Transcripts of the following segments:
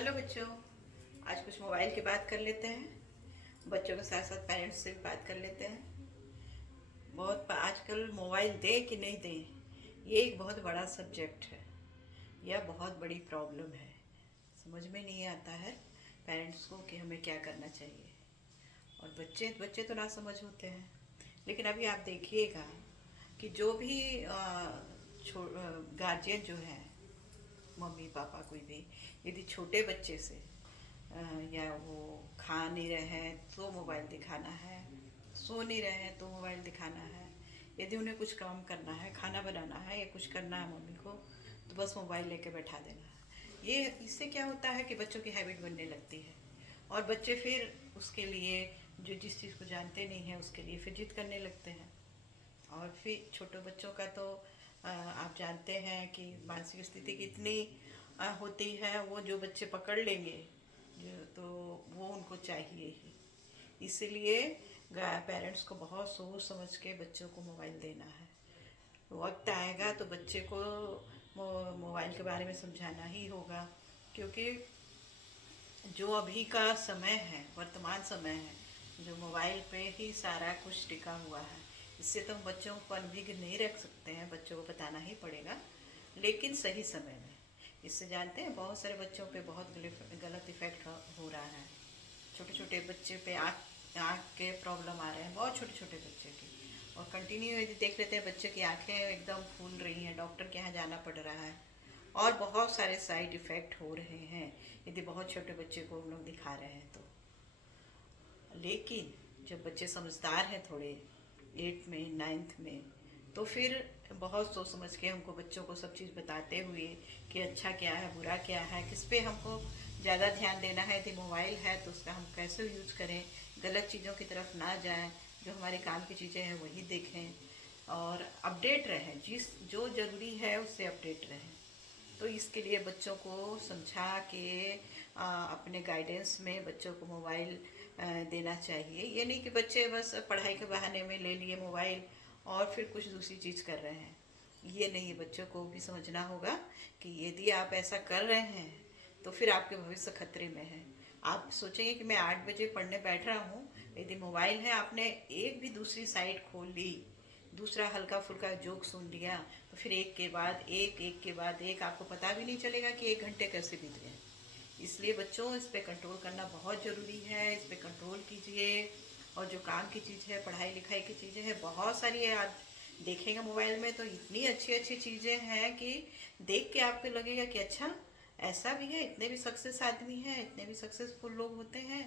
Hello बच्चों, आज कुछ मोबाइल की बात कर लेते हैं। बच्चों के साथ साथ पेरेंट्स से भी बात कर लेते हैं। बहुत आजकल मोबाइल दें कि नहीं दें, ये एक बहुत बड़ा सब्जेक्ट है। यह बहुत बड़ी प्रॉब्लम है। समझ में नहीं आता है पेरेंट्स को कि हमें क्या करना चाहिए। और बच्चे बच्चे तो ना समझ होते हैं। लेकिन अभी आप देखिएगा कि जो भी गार्जियन जो है, मम्मी पापा कोई भी, यदि छोटे बच्चे से या वो खा नहीं रहे हैं तो मोबाइल दिखाना है, सो नहीं रहे हैं तो मोबाइल दिखाना है, यदि उन्हें कुछ काम करना है, खाना बनाना है या कुछ करना है मम्मी को, तो बस मोबाइल लेके बैठा देना है। ये इससे क्या होता है कि बच्चों की हैबिट बनने लगती है और बच्चे फिर उसके लिए जो जिस चीज़ को जानते नहीं हैं उसके लिए फिर जिद करने लगते हैं। और फिर छोटे बच्चों का तो आप जानते हैं कि मानसिक स्थिति कितनी होती है। वो जो बच्चे पकड़ लेंगे जो तो वो उनको चाहिए ही। इसलिए पेरेंट्स को बहुत सोच समझ के बच्चों को मोबाइल देना है। वक्त आएगा तो बच्चे को मोबाइल के बारे में समझाना ही होगा, क्योंकि जो अभी का समय है, वर्तमान समय है, जो मोबाइल पे ही सारा कुछ टिका हुआ है। इससे तो हम बच्चों को अनभिज्ञ नहीं रख सकते हैं, बच्चों को बताना ही पड़ेगा, लेकिन सही समय में। इससे जानते हैं बहुत सारे बच्चों पे बहुत गलत इफ़ेक्ट हो रहा है। छोटे छोटे बच्चे पे आँख आँख के प्रॉब्लम आ रहे हैं, बहुत छोटे छोटे बच्चे की। और कंटिन्यू यदि देख लेते हैं बच्चे की आँखें एकदम फूल रही हैं, डॉक्टर के यहाँ जाना पड़ रहा है। और बहुत सारे साइड इफ़ेक्ट हो रहे हैं यदि बहुत छोटे बच्चे को हम लोग दिखा रहे हैं तो। लेकिन जब बच्चे समझदार हैं थोड़े, 8 में 9th में, तो फिर बहुत सोच समझ के हमको बच्चों को सब चीज़ बताते हुए कि अच्छा क्या है, बुरा क्या है, किस पे हमको ज़्यादा ध्यान देना है। यदि मोबाइल है तो उसका हम कैसे यूज करें, गलत चीज़ों की तरफ ना जाएं, जो हमारे काम की चीज़ें हैं वही देखें और अपडेट रहें, जो ज़रूरी है उससे अपडेट रहें। तो इसके लिए बच्चों को समझा के अपने गाइडेंस में बच्चों को मोबाइल देना चाहिए। ये नहीं कि बच्चे बस पढ़ाई के बहाने में ले लिए मोबाइल और फिर कुछ दूसरी चीज़ कर रहे हैं। ये नहीं है, बच्चों को भी समझना होगा कि यदि आप ऐसा कर रहे हैं तो फिर आपके भविष्य खतरे में है। आप सोचेंगे कि मैं 8 बजे पढ़ने बैठ रहा हूँ, यदि मोबाइल है, आपने एक भी दूसरी साइड खोल ली, दूसरा हल्का फुल्का जोक सुन लिया, तो फिर एक के बाद एक, एक के बाद एक, आपको पता भी नहीं चलेगा कि 1 घंटे कैसे बीत गए। इसलिए बच्चों, इस पे कंट्रोल करना बहुत ज़रूरी है। इस पे कंट्रोल कीजिए। और जो काम की चीज़ है, पढ़ाई लिखाई की चीज़ें हैं, बहुत सारी है। आप देखेंगे मोबाइल में तो इतनी अच्छी अच्छी चीज़ें हैं कि देख के आपको लगेगा कि अच्छा ऐसा भी है, इतने भी सक्सेस आदमी हैं, इतने भी सक्सेसफुल लोग होते हैं,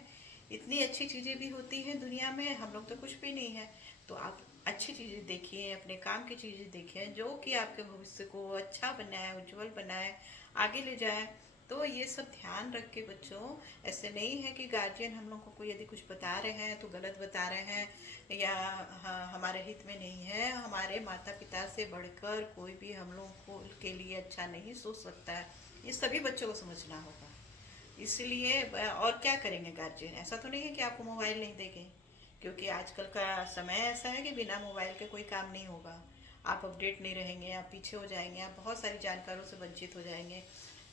इतनी अच्छी चीज़ें भी होती हैं दुनिया में, हम लोग तो कुछ भी नहीं है। तो आप अच्छी चीज़ें देखिए, अपने काम की चीज़ें देखिए जो कि आपके भविष्य को अच्छा बनाए, उज्जवल बनाए, आगे ले जाए। तो ये सब ध्यान रख के बच्चों, ऐसे नहीं है कि गार्जियन हम लोग को यदि कुछ बता रहे हैं तो गलत बता रहे हैं या हमारे हित में नहीं है। हमारे माता पिता से बढ़कर कोई भी हम लोग को के लिए अच्छा नहीं सोच सकता है। ये सभी बच्चों को समझना होगा। इसलिए और क्या करेंगे गार्जियन, ऐसा तो नहीं है कि आपको मोबाइल नहीं देंगे, क्योंकि आजकल का समय ऐसा है कि बिना मोबाइल के कोई काम नहीं होगा। आप अपडेट नहीं रहेंगे, आप पीछे हो जाएंगे, आप बहुत सारी जानकारियों से वंचित हो जाएंगे।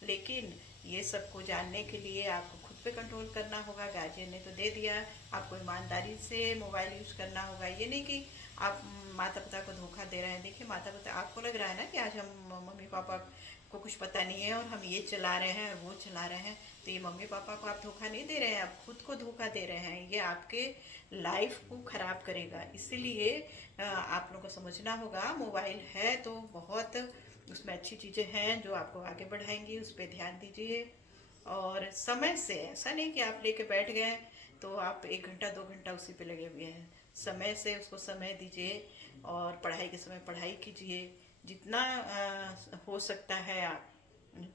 लेकिन ये सब को जानने के लिए आपको खुद पे कंट्रोल करना होगा। गार्जियन ने तो दे दिया, आपको ईमानदारी से मोबाइल यूज़ करना होगा। ये नहीं कि आप माता पिता को धोखा दे रहे हैं। देखिए, माता पिता, आपको लग रहा है ना कि आज हम मम्मी पापा को कुछ पता नहीं है और हम ये चला रहे हैं और वो चला रहे हैं, तो ये मम्मी पापा को आप धोखा नहीं दे रहे हैं, आप खुद को धोखा दे रहे हैं। ये आपके लाइफ को ख़राब करेगा। इसीलिए आप लोगों को समझना होगा, मोबाइल है तो बहुत उसमें अच्छी चीज़ें हैं जो आपको आगे बढ़ाएंगी, उस पर ध्यान दीजिए। और समय से, ऐसा नहीं कि आप लेके बैठ गए तो आप 1 घंटा 2 घंटा उसी पे लगे हुए हैं। समय से उसको समय दीजिए और पढ़ाई के समय पढ़ाई कीजिए। जितना हो सकता है आप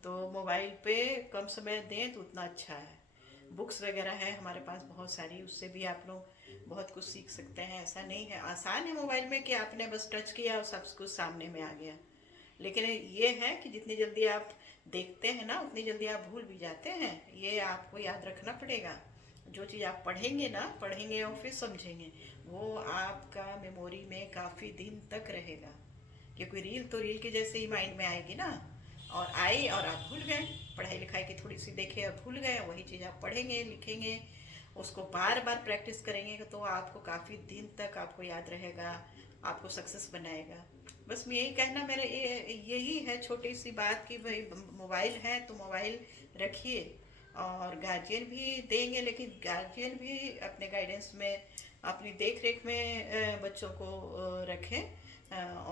तो मोबाइल पे कम समय दें तो उतना अच्छा है। बुक्स वगैरह है हमारे पास बहुत सारी, उससे भी आप लोग बहुत कुछ सीख सकते हैं। ऐसा नहीं है, आसान है मोबाइल में कि आपने बस टच किया और सब कुछ सामने में आ गया। लेकिन ये है कि जितनी जल्दी आप देखते हैं ना, उतनी जल्दी आप भूल भी जाते हैं। ये आपको याद रखना पड़ेगा। जो चीज़ आप पढ़ेंगे ना, पढ़ेंगे और फिर समझेंगे, वो आपका मेमोरी में काफ़ी दिन तक रहेगा। कि कोई रील तो रील के जैसे ही माइंड में आएगी ना, और आई और आप भूल गए। पढ़ाई लिखाई की थोड़ी सी देखे और भूल गए, वही चीज़ आप पढ़ेंगे लिखेंगे, उसको बार बार प्रैक्टिस करेंगे तो आपको काफ़ी दिन तक आपको याद रहेगा, आपको सक्सेस बनाएगा। बस मैं यही कहना, मेरा यही है छोटी सी बात कि भाई मोबाइल है तो मोबाइल रखिए, और गार्जियन भी देंगे लेकिन गार्जियन भी अपने गाइडेंस में, अपनी देख रेख में बच्चों को रखें।